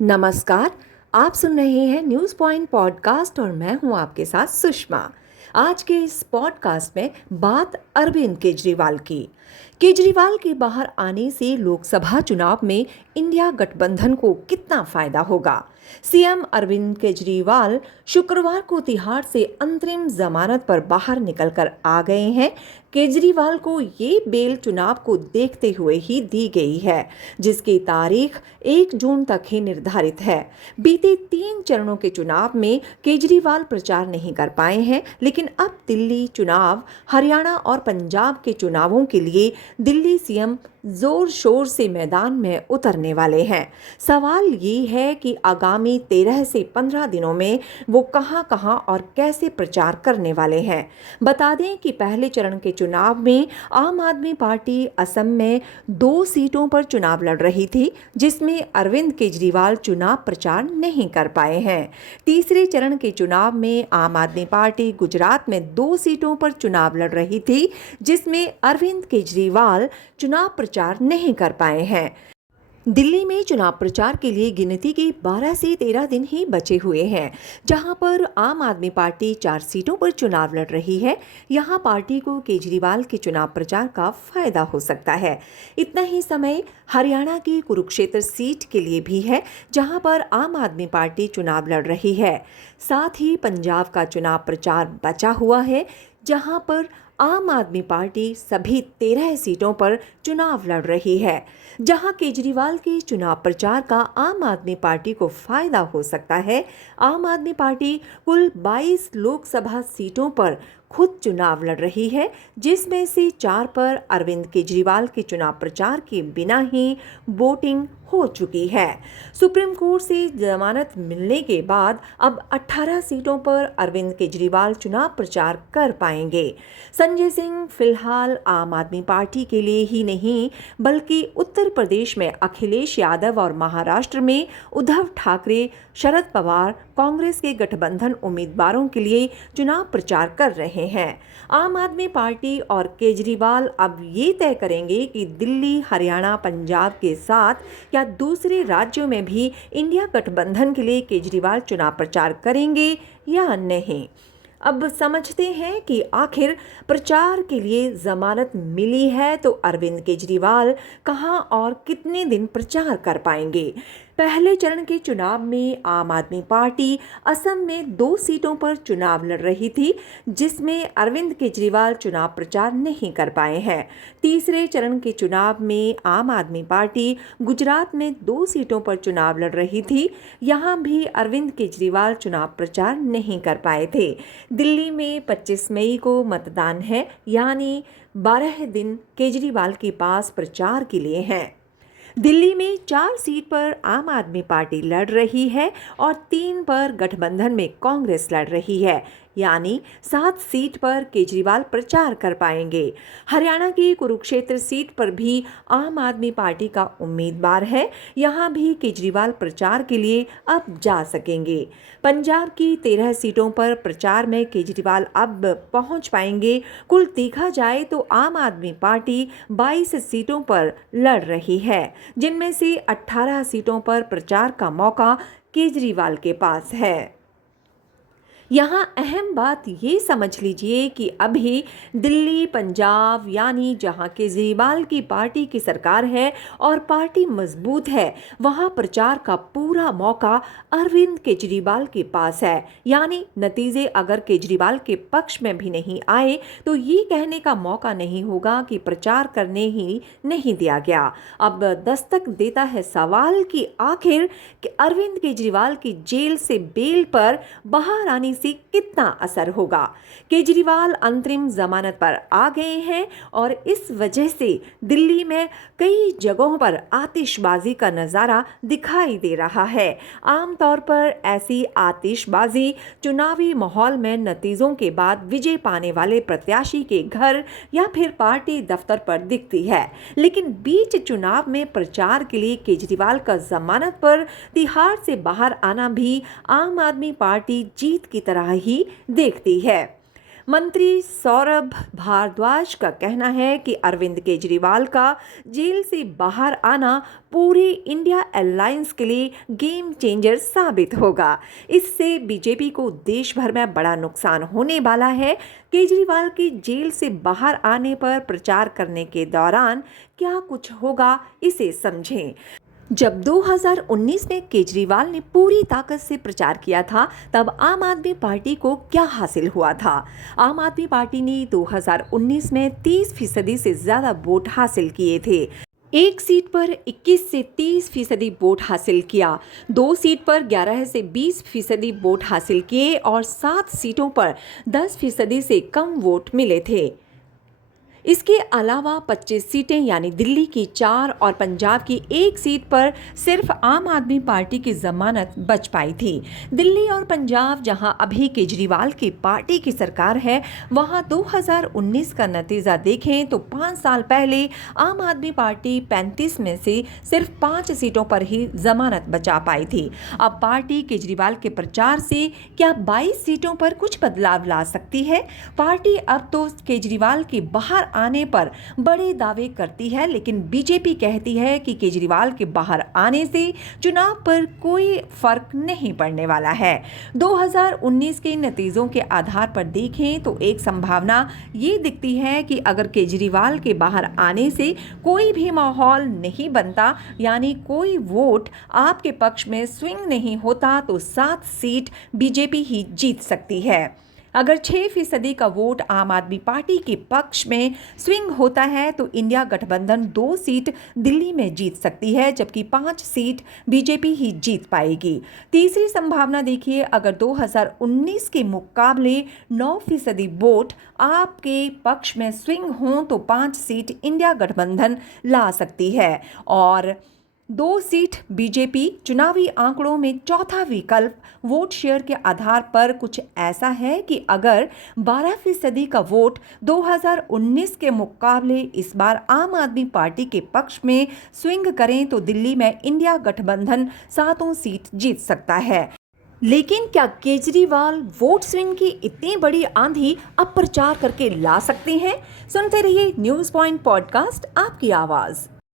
नमस्कार। आप सुन रहे हैं न्यूज़ पॉइंट पॉडकास्ट और मैं हूं आपके साथ सुषमा। आज के इस पॉडकास्ट में बात अरविंद केजरीवाल की। केजरीवाल के बाहर आने से लोकसभा चुनाव में इंडिया गठबंधन को कितना फायदा होगा। सीएम अरविंद केजरीवाल शुक्रवार को तिहाड़ से अंतरिम जमानत पर बाहर निकलकर आ गए हैं। केजरीवाल को ये बेल चुनाव को देखते हुए ही दी गई है, जिसकी तारीख 1 जून तक ही निर्धारित है। बीते 3 चरणों के चुनाव में केजरीवाल प्रचार नहीं कर पाए हैं, लेकिन अब दिल्ली चुनाव, हरियाणा और पंजाब के चुनावों के लिए दिल्ली सीएम जोर शोर से मैदान में उतरने वाले हैं। सवाल ये है कि आगामी 13 से 15 दिनों में वो कहां और कैसे प्रचार करने वाले हैं। बता दें कि पहले चरण के चुनाव में आम आदमी पार्टी असम में 2 सीटों पर चुनाव लड़ रही थी, जिसमें अरविंद केजरीवाल चुनाव प्रचार नहीं कर पाए हैं। तीसरे चरण के चुनाव में आम आदमी पार्टी गुजरात में 2 सीटों पर चुनाव लड़ रही थी, जिसमें अरविंद केजरीवाल चुनाव प्रचार नहीं कर पाए हैं। दिल्ली में चुनाव प्रचार के लिए गिनती के 12 से 13 दिन ही बचे हुए हैं, जहां पर आम आदमी पार्टी 4 सीटों पर चुनाव लड़ रही है। यहां पार्टी को केजरीवाल के चुनाव प्रचार का फायदा हो सकता है। इतना ही समय हरियाणा की कुरुक्षेत्र सीट के लिए भी है, जहां पर आम आदमी पार्टी चुनाव लड़ रही है। साथ ही पंजाब का चुनाव प्रचार बचा हुआ है, जहां पर आम आदमी पार्टी सभी 13 सीटों पर चुनाव लड़ रही है। जहां केजरीवाल के चुनाव प्रचार का आम आदमी पार्टी को फायदा हो सकता है। आम आदमी पार्टी कुल 22 लोकसभा सीटों पर खुद चुनाव लड़ रही है, जिसमें से 4 पर अरविंद केजरीवाल के चुनाव प्रचार के बिना ही वोटिंग हो चुकी है। सुप्रीम कोर्ट से जमानत मिलने के बाद अब 18 सीटों पर अरविंद केजरीवाल चुनाव प्रचार कर पाएंगे। संजय सिंह फिलहाल आम आदमी पार्टी के लिए ही नहीं, बल्कि उत्तर प्रदेश में अखिलेश यादव और महाराष्ट्र में उद्धव ठाकरे, शरद पवार कांग्रेस के गठबंधन उम्मीदवारों के लिए चुनाव प्रचार कर रहे हैं। आम आदमी पार्टी और केजरीवाल अब ये तय करेंगे कि दिल्ली, हरियाणा, पंजाब के साथ या दूसरे राज्यों में भी इंडिया गठबंधन के लिए केजरीवाल चुनाव प्रचार करेंगे या नहीं। अब समझते हैं कि आखिर प्रचार के लिए जमानत मिली है तो अरविंद केजरीवाल कहां और कितने दिन प्रचार कर पाएंगे। पहले चरण के चुनाव में आम आदमी पार्टी असम में 2 सीटों पर चुनाव लड़ रही थी, जिसमें अरविंद केजरीवाल चुनाव प्रचार नहीं कर पाए हैं। तीसरे चरण के चुनाव में आम आदमी पार्टी गुजरात में 2 सीटों पर चुनाव लड़ रही थी। यहां भी अरविंद केजरीवाल चुनाव प्रचार नहीं कर पाए थे। दिल्ली में 25 मई को मतदान है, यानी 12 दिन केजरीवाल के पास प्रचार के लिए हैं। दिल्ली में 4 सीट पर आम आदमी पार्टी लड़ रही है और 3 पर गठबंधन में कांग्रेस लड़ रही है, यानी 7 सीट पर केजरीवाल प्रचार कर पाएंगे। हरियाणा की कुरुक्षेत्र सीट पर भी आम आदमी पार्टी का उम्मीदवार है, यहां भी केजरीवाल प्रचार के लिए अब जा सकेंगे। पंजाब की 13 सीटों पर प्रचार में केजरीवाल अब पहुंच पाएंगे। कुल देखा जाए तो आम आदमी पार्टी 22 सीटों पर लड़ रही है, जिनमें से 18 सीटों पर प्रचार का मौका केजरीवाल के पास है। यहाँ अहम बात ये समझ लीजिए कि अभी दिल्ली, पंजाब यानी जहाँ केजरीवाल की पार्टी की सरकार है और पार्टी मजबूत है, वहाँ प्रचार का पूरा मौका अरविंद केजरीवाल के पास है। यानी नतीजे अगर केजरीवाल के पक्ष में भी नहीं आए तो ये कहने का मौका नहीं होगा कि प्रचार करने ही नहीं दिया गया। अब दस्तक देता है सवाल कि आखिर अरविंद केजरीवाल की जेल से बेल पर बाहर आने से कितना असर होगा। केजरीवाल अंतरिम जमानत पर आ गए हैं और इस वजह से दिल्ली में कई जगहों पर आतिशबाजी का नज़ारा दिखाई दे रहा है। आमतौर पर ऐसी आतिशबाजी चुनावी माहौल में नतीजों के बाद विजय पाने वाले प्रत्याशी के घर या फिर पार्टी दफ्तर पर दिखती है, लेकिन बीच चुनाव में प्रचार के लिए केजरीवाल का जमानत पर तिहाड़ से बाहर आना भी आम आदमी पार्टी जीत की तरह ही देखती है। मंत्री सौरभ भारद्वाज का कहना है कि अरविंद केजरीवाल का जेल से बाहर आना पूरी इंडिया अलायंस के लिए गेम चेंजर साबित होगा। इससे बीजेपी को देश भर में बड़ा नुकसान होने वाला है। केजरीवाल के जेल से बाहर आने पर प्रचार करने के दौरान क्या कुछ होगा, इसे समझें। जब 2019 में केजरीवाल ने पूरी ताकत से प्रचार किया था, तब आम आदमी पार्टी को क्या हासिल हुआ था? आम आदमी पार्टी ने 2019 में 30% से ज़्यादा वोट हासिल किए थे। एक सीट पर 21 से 30% वोट हासिल किया, 2 सीट पर 11 से 20% वोट हासिल किए और 7 सीटों पर 10% से कम वोट मिले थे। इसके अलावा 25 सीटें यानी दिल्ली की 4 और पंजाब की 1 सीट पर सिर्फ आम आदमी पार्टी की जमानत बच पाई थी। दिल्ली और पंजाब, जहां अभी केजरीवाल की पार्टी की सरकार है, वहां 2019 का नतीजा देखें तो 5 साल पहले आम आदमी पार्टी 35 में से सिर्फ 5 सीटों पर ही जमानत बचा पाई थी। अब पार्टी केजरीवाल के प्रचार से क्या 22 सीटों पर कुछ बदलाव ला सकती है? पार्टी अब तो केजरीवाल के बाहर आने पर बड़े दावे करती है, लेकिन बीजेपी कहती है कि केजरीवाल के बाहर आने से चुनाव पर कोई फर्क नहीं पड़ने वाला है। 2019 के नतीजों के आधार पर देखें तो एक संभावना ये दिखती है कि अगर केजरीवाल के बाहर आने से कोई भी माहौल नहीं बनता, यानी कोई वोट आपके पक्ष में स्विंग नहीं होता, तो 7 सीट बीजेपी ही जीत सकती है। अगर 6% का वोट आम आदमी पार्टी के पक्ष में स्विंग होता है तो इंडिया गठबंधन 2 सीट दिल्ली में जीत सकती है, जबकि 5 सीट बीजेपी ही जीत पाएगी। तीसरी संभावना देखिए, अगर 2019 के मुकाबले 9% वोट आपके पक्ष में स्विंग हों तो 5 सीट इंडिया गठबंधन ला सकती है और 2 सीट बीजेपी। चुनावी आंकड़ों में चौथा विकल्प वोट शेयर के आधार पर कुछ ऐसा है कि अगर 12% का वोट 2019 के मुकाबले इस बार आम आदमी पार्टी के पक्ष में स्विंग करें तो दिल्ली में इंडिया गठबंधन 7 सीट जीत सकता है। लेकिन क्या केजरीवाल वोट स्विंग की इतनी बड़ी आंधी अब प्रचार करके ला सकते हैं? सुनते रहिए न्यूज़ पॉइंट पॉडकास्ट, आपकी आवाज़।